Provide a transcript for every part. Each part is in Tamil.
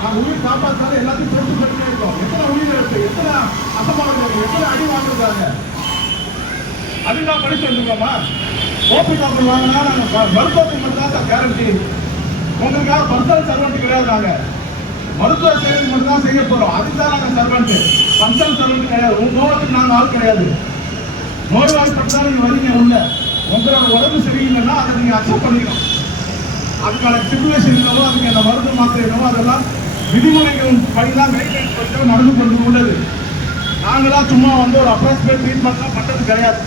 நாங்கள் உயிர் காப்பாற்றாலும் எல்லாத்தையும் பொறுத்து பண்ணிட்டே இருக்கோம். எத்தனை உயிர் இருக்கு, எத்தனை அசம்பாவிதம் இருக்கு, எத்தனை அடி வாங்கிருக்காங்க. அது நான் படிச்சு வந்துருக்கோமா? ஓபி டாக்டர் வாங்கினா நாங்கள் மருத்துவத்துக்கு மட்டும் தான் கேரண்டி. உங்களுக்காக பர்சனல் சர்வெண்ட் கிடையாது. நாங்கள் மருத்துவ சேவை மட்டும் தான் செய்ய போறோம். அதுதான் நாங்கள் சர்வெண்ட், பர்சனல் சர்வெண்ட் கிடையாது. உங்க நோய்க்கு நாங்கள் ஆள் கிடையாது. நோய்வாய்ப்பட்டாலும் நீங்க வரீங்க உள்ள, உங்களோட உடம்பு சரியில்லைன்னா அதை நீங்க அக்செப்ட் பண்ணிக்கணும். அதுக்கான சிமுலேஷன் என்னவோ, அதுக்கு அந்த மருந்து மாத்திரை என்னவோ, அதெல்லாம் விதிமுறைகள் படிதான் கைட்லைன்ஸ் பற்றி நடந்து கொண்டு உள்ளது. நாங்களாம் சும்மா வந்து ஒரு அப்ராக்சிமேட் ட்ரீட்மெண்ட்லாம் பண்ணுறது கிடையாது.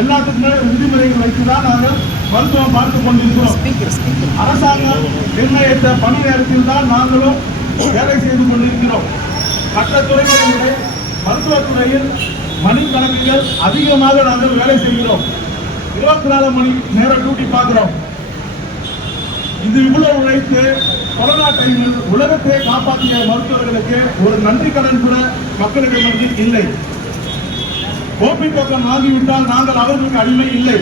எல்லாத்துக்குமே விதிமுறைகள் வைத்து தான் நாங்கள் மருத்துவம் பார்த்து கொண்டிருக்கிறோம். அரசாங்கம் நிர்ணயித்த பணி நேரத்தில் தான் நாங்களும் வேலை செய்து கொண்டிருக்கிறோம். மற்ற துறைகளிலே மருத்துவத்துறையில் மணிக்கணக்குகள் அதிகமாக நாங்கள் வேலை செய்கிறோம். 24 மணி நேரம் டியூட்டி பார்க்கிறோம். இது இவ்வளவு உழைத்து கொரோனா டைமில் உலகத்தை காப்பாற்றிய மருத்துவர்களுக்கு ஒரு நன்றி கடன் கூட மக்களிடமிருந்து இல்லை. ஓபி டோக்கன் வாங்கிவிட்டால் நாங்கள் அவர்களுக்கு அடிமை இல்லை.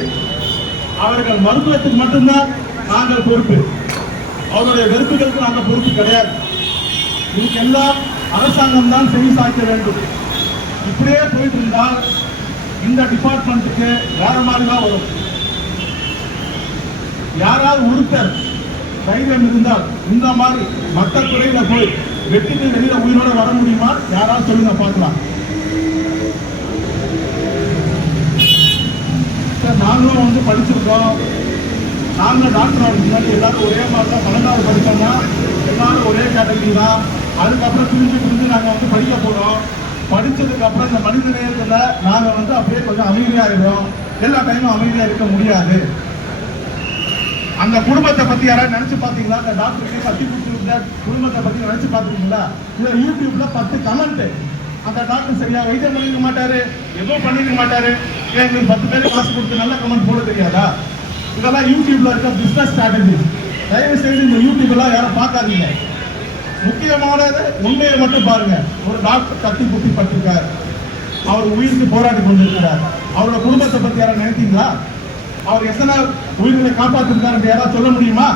அவர்கள் மருத்துவத்துக்கு மட்டும்தான் நாங்கள் பொறுப்பு. அவருடைய வெறுப்புகளுக்கு நாங்கள் பொறுப்பு கிடையாது. இதுக்கெல்லாம் அரசாங்கம் தான் செவி சாய்க்க வேண்டும். இப்படியே போயிட்டு இருந்தால் இந்த டிபார்ட்மெண்ட்டுக்கு வேற மாதிரி தான் வரும். யாராவது ஒருத்தர் தைரியம் இருந்தால் இந்த மாதிரி மற்ற துறையில போய் வெட்டிட்டு வெளியில உயிரோட வர முடியுமா? யாராவது சொல்லுங்க பார்க்கலாம். நாங்களும் வந்து படிச்சிருக்கோம். நாங்களும் டாக்டர் ஆகிறதுக்கு முன்னாடி எல்லாரும் ஒரே மாதிரி தான். 12வது படித்தோம்னா எல்லாரும் ஒரே கேட்டகரி தான். அதுக்கப்புறம் பிரிஞ்சு நாங்கள் வந்து படிக்க போகிறோம். படித்ததுக்கு அப்புறம் இந்த மனித நேரத்தில் நாங்கள் வந்து அப்படியே கொஞ்சம் அமைதியாகிடும். எல்லா டைமும் அமைதியாக இருக்க முடியாது. அந்த குடும்பத்தை பற்றி யாராவது நினச்சி பார்த்தீங்களா? அந்த டாக்டருக்கு கட்டி கொடுத்து குடும்பத்தை பற்றி நினச்சி பார்த்துருக்கீங்களா? இல்லை யூடியூப்ல 10 கமெண்ட். அந்த டாக்டர் சரியா வைத்தியம் பண்ணிருக்க மாட்டாரு, எதுவும் பண்ணிருக்க மாட்டாரு. எங்களுக்கு 10 பேர் காசு கொடுத்து நல்ல கமெண்ட் போட தெரியாதா? இதெல்லாம் யூடியூப்ல இருக்க பிசினஸ் ஸ்ட்ராட்டஜி. தயவு செய்து இந்த யூடியூப் எல்லாம் யாரும் பார்க்காதீங்க. முக்கியமானது உண்மையை மட்டும் பாருங்க. ஒரு டாக்டர் கட்டி குத்தி பட்டிருக்கார், அவர் உயிருக்கு போராடி கொண்டிருக்கிறார். அவரோட குடும்பத்தை பத்தி யாரும் நினைத்தீங்களா? அவர் எத்தனை உயிர்களை காப்பாற்றிருக்காரு யாராவது சொல்ல முடியுமா?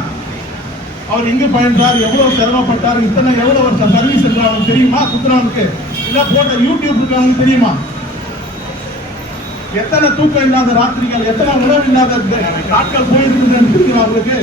அவர் எங்க பயன்றார், எவ்வளவு சிரமப்பட்டார், இத்தனை எவ்வளவு வருஷம் சர்வீஸ் இருக்கு அவங்களுக்கு தெரியுமா? சுத்துறவனுக்கு இல்ல போட்ட யூடியூப் இருக்கவங்களுக்கு தெரியுமா? எத்தனை தூக்கம் இல்லாத ராத்திரிகள், எத்தனை உணவு இல்லாத நாட்கள் போயிருக்குதுன்னு தெரியுமா அவங்களுக்கு?